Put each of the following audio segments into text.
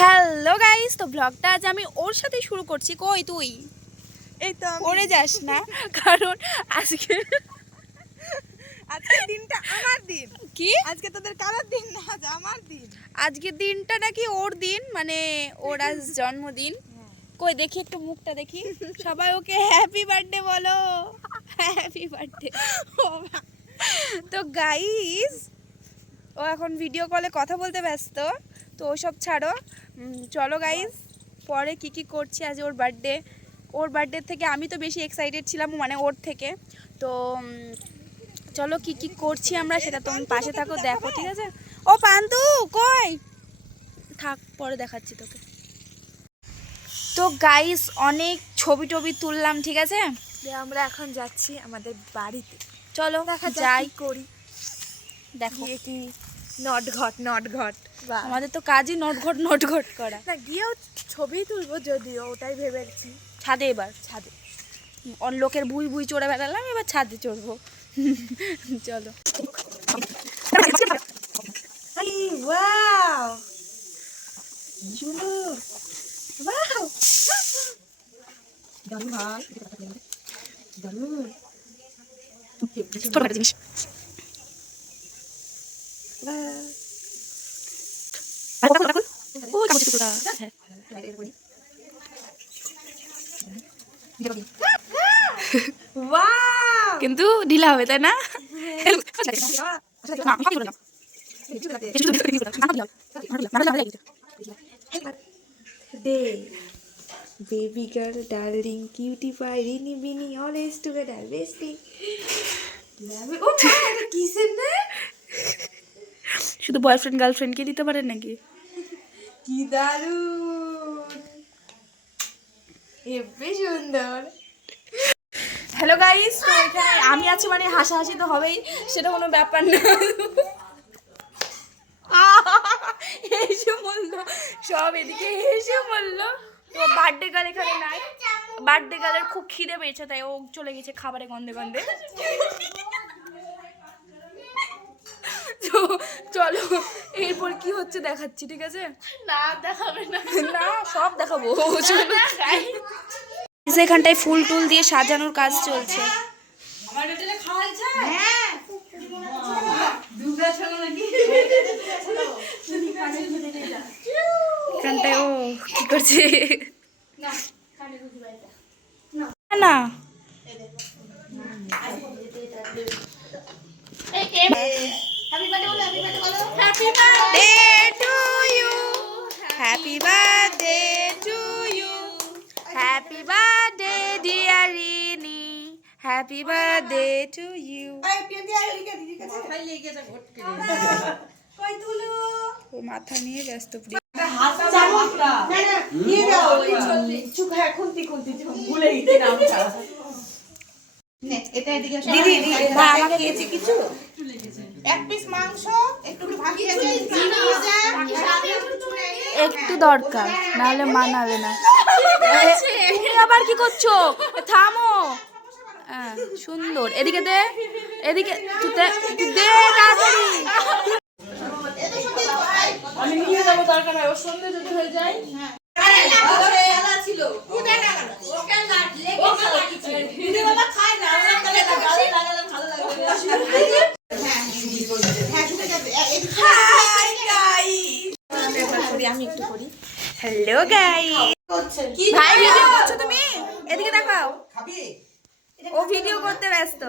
Hello guys, তো ব্লগটা আজ আমি ওর সাথে শুরু করছি। কই তুই? এই তো ওরে যাস না, কারণ আজকে আজকের দিনটা আমার দিন। কি আজকে তোদের কারোর দিন না, আজ আমার দিন। আজকের দিনটা নাকি ওর দিন, মানে ওর আজ জন্মদিন। কই দেখি একটু মুখটা দেখি, সবাই ওকে হ্যাপি বার্থডে বলো, হ্যাপি বার্থডে। তো গাইস, ও এখন ভিডিও কলে কথা বলতে ব্যস্ত, তো ওসব ছাড়ো। চলো গাইস, পরে কি কি করছি। আজ ওর বার্থডে, ওর বার্থডে থেকে আমি তো বেশি এক্সাইটেড ছিলাম, মানে ওর থেকে। তো চলো কি কি করছি আমরা, সেটা তুমি পাশে থাকো, দেখো, ঠিক আছে? ও পান্তু কই থাক, পরে দেখাচ্ছি তোকে। তো গাইস, অনেক ছবি টবি তুললাম, ঠিক আছে? আমরা এখন যাচ্ছি আমাদের বাড়িতে। চলো দেখা যাই, যাই করি, দেখো। গিয়ে কি নট ঘট। আমাদের তো কাজই নটঘট করা। না, গিয়েও ছবি তুলবো, যদিও ওটাই ভেবেছি। ছাদে, এবার ছাদে অন লোকের ভুই ভুই চড়ে বেড়ালাম, এবার ছাদে চড়বো। চলো। ওয়াও জুলু, ওয়াও দারুণ ভাই, দারুণ ছোটখাটো জিনিস। ওই কাগজ টুকরোটা, হ্যাঁ। ওয়াও কিন্তু ঢিলা হবে, তাই না? Day baby girl darling cutie pie Rini বিনি অলওয়েজ টুগেদার বেস্টিং। ও মা, এটা কিসের না? শুধু বয়ফ্রেন্ড গার্লফ্রেন্ডকে দিতে পারেন নাকি? কি দারুণ, হেব্বি সুন্দর। হ্যালো গাইস, তো এখানে আমি আছি মানে হাসাহাসি তো হবেই, সেটা কোনো ব্যাপার না। হেসে বললো সব, এদিকে হেসে বললো। তো বার্থডে গার্ল এখানে নাই, বার্থডে গার্লের খুব খিদে পেয়েছে, তাই ও চলে গেছে খাবারে গন্ধে গন্ধে। তো চলো, এরপর কি হচ্ছে দেখাচ্ছি, ঠিক আছে? না দেখাবে না, না, সব দেখাবো। এখানটায় ফুল টুল দিয়ে সাজানোর কাজ চলছে। এখানটায় ও কি করছে না, happy birthday to you, happy birthday to you, happy birthday dear Rini, happy birthday to you. ও মাথা নিয়ে ব্যস্ত পুরি। কিছু এক পিস মাংস একটু একটু দরকার, নাহলে মানাবে না। তুমি আবার কি করছো? থামো। হ্যাঁ, সুন্দর। এদিকে দে, এদিকে তুই দে, তাড়াতাড়ি। আমি নিয়ে যাবো, দরকার হয় ওর সঙ্গে যদি হয়ে যায়। আমি একটু করি। হ্যালো গাইস, ভাই ভিডিও করছো তুমি? এদিকে দেখাও। ও ভিডিও করতে ব্যস্ত।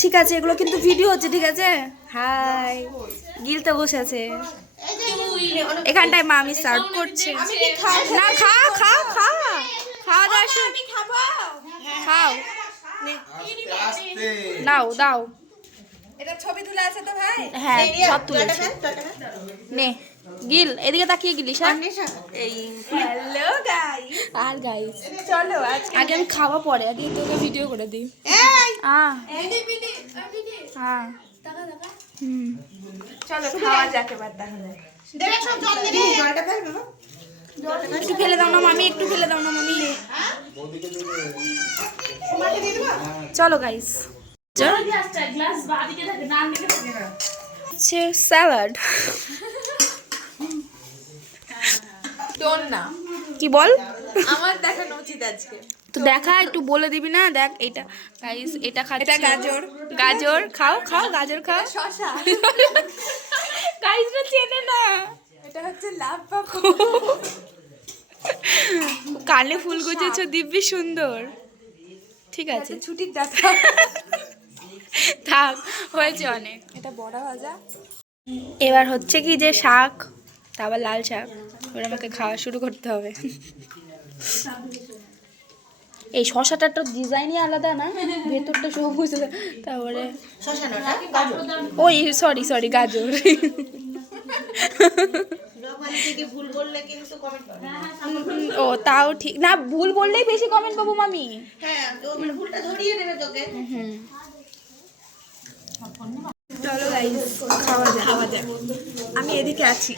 ঠিক আছে, এগুলো কিন্তু ভিডিও হচ্ছে, ঠিক আছে? হাই, গিলতে বসে আছে এখানটায়, মা আমি সার্ভ করছে। না, খা খা খা, খাওয়া দাওয়া শুরু। খাও, দাও দাও। এটা ছবি তুলে আছে তো ভাই? হ্যাঁ, সব তুলেছি। নে গিল, এদিকে তাকিয়ে গিলিস। হ্যালো গাইস, আর গাইস, চলো আগে আমি খাওয়া পরে, আগে তোকে ভিডিও করে দিই। চলো খাওয়া যাক এবার তাহলে। জলটা ফেলবো না? একটু ফেলে দাও না মামি, একটু ফেলে দাও না মামি। চলো গাইস, স্যালাড। টোন না, কি বল? আমার দেখানো উচিত আজকে। তো দেখা, একটু বলে দিবি না? দেখ এটা গাইস, এটা খাচ্ছি। এটা গাজর। গাজর খাও, খাও গাজর খাও। শশা। গাইসরা চেনে না। এটা হচ্ছে লাভ বাবু। কানে ফুল গুজেছো দিব্যি সুন্দর। ঠিক আছে, ছুটির ডাটা। থাক, হয়েছে অনেক। এটা বড়া ভাজা। এবার হচ্ছে কি যে শাক, তা আবার লাল শাক, এবার আমাকে খাওয়া শুরু করতে হবে। এই শশাটার তো ডিজাইনই আলাদা না, ভেতরটা সবুজ, তারপরে ওই সরি সরি গাজর। ও তাও ঠিক না, ভুল বললেই বেশি কমেন্ট পাবো মামি। হুম, চলো গাইস, খাওয়া যাক। আমি এদিকে আছি।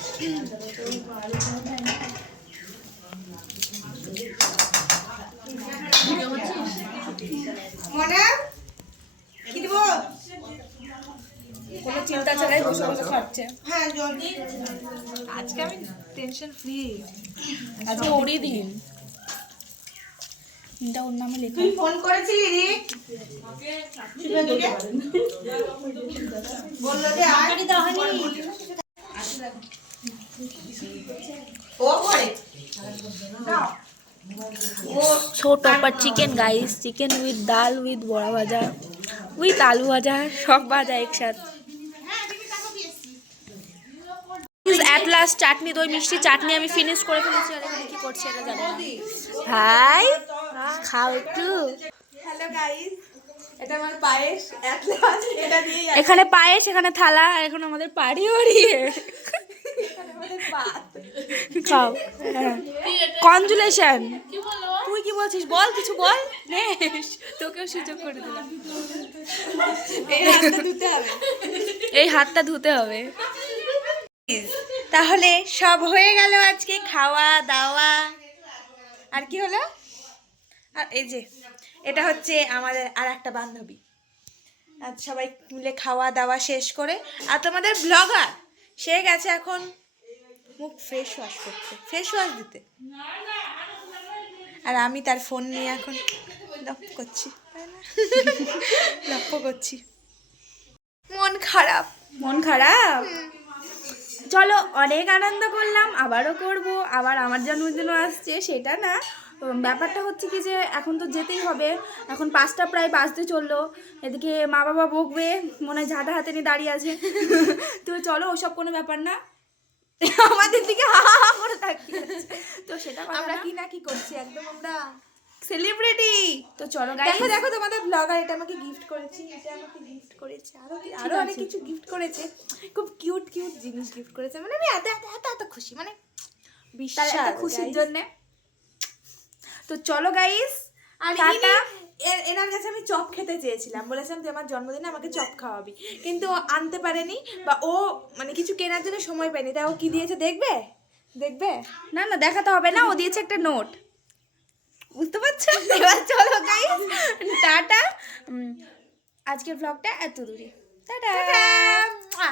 কোনো চিন্তা ছাড়াই বসে বসে খাচ্ছে। আজকে আমি টেনশন ফ্রি। আজকে ওরই দিন, এটা ওর নামে লেখা। তুই ফোন করেছিলি রে? বললো যে আজ দাও হয়নি। ও করে so topper chicken guys, chicken with ডাল, উইথ বড়া ভাজা, উইথ আলু ভাজা, সব ভাজা একসাথে। অ্যাট লাস্ট চাটনি, দই মিষ্টি চাটনি আমি ফিনিশ করে ফেলেছি। আর এখানে কি করছে এটা জানি না। হাই, খাও একটু। হ্যালো গাইস, এটা আমার পায়েস। অ্যাটলাস এটা দিয়ে এখানে পায়েস, এখানে থালা, আর এখন আমাদের পাড়ি ওড়িয়ে আমাদের ভাত। খাও। কনজুলেশন। তুই কি বলছিস বল, কিছু বল। নে, তোকেও সুযোগ করে দিলাম। এই হাতটা ধুতে হবে। এই হাতটা ধুতে হবে। তাহলে সব হয়ে গেল আজকে খাওয়া দাওয়া। আর কি হলো? আর এই যে এটা হচ্ছে আমাদের আর একটা বান্ধবী। আজ সবাই মিলে খাওয়া দাওয়া শেষ করে, আর তোমাদের ব্লগার সে গেছে এখন মুখ ফ্রেশ ওয়াশ করতে, ফ্রেশ ওয়াশ দিতে। আর আমি তার ফোন নিয়ে এখন লক্ষ্য করছি, লক্ষ্য করছি। মন খারাপ। মন খারাপ? চলো, অনেক আনন্দ করলাম, আবারও করব। আবার আমার জন্মদিনও আসছে, সেটা না, ব্যাপারটা হচ্ছে কি যে এখন তো যেতেই হবে। এখন 5টা প্রায় বাজতে চললো। এদিকে মা বাবা বকবে, মনে হয় ঝাঁটা হাতে নিয়ে দাঁড়িয়ে আছে। তো চলো, ওসব কোনো ব্যাপার না। আমাদের দিকে হা হা হা করে তাকিয়ে আছে। তো সেটা আমরা কি না কি করছি, একদম আমরা সেলিব্রিটি। তো চলো গাইস, দেখো দেখো তোমাদের ব্লগার এটা আমাকে গিফট করেছে, এটা আমাকে গিফট করেছে, আরো অনেক কিছু গিফট করেছে। খুব কিউট কিউট জিনিস গিফট করেছে। মানে আমি এত এত এত এত খুশি, মানে তার বিশাল একটা খুশির guys। জন্য। তো চলো গাইস, আর টাটা। এনার কাছে আমি চপ খেতে চেয়েছিলাম, বলেছিলাম তুই আমার জন্মদিনে আমাকে চপ খাওয়াবি, কিন্তু ও আনতে পারেনি, বা ও মানে কিছু কেনার জন্য সময় পায়নি। তাই ও কি দিয়েছে দেখবে? দেখবে? না না, দেখাতে হবে না, ও দিয়েছে একটা নোট, বুঝতে পারছো? এবার চলো গাইস, টাটা। আজকের ব্লগটা এত দূরে। টাটা। টাটা।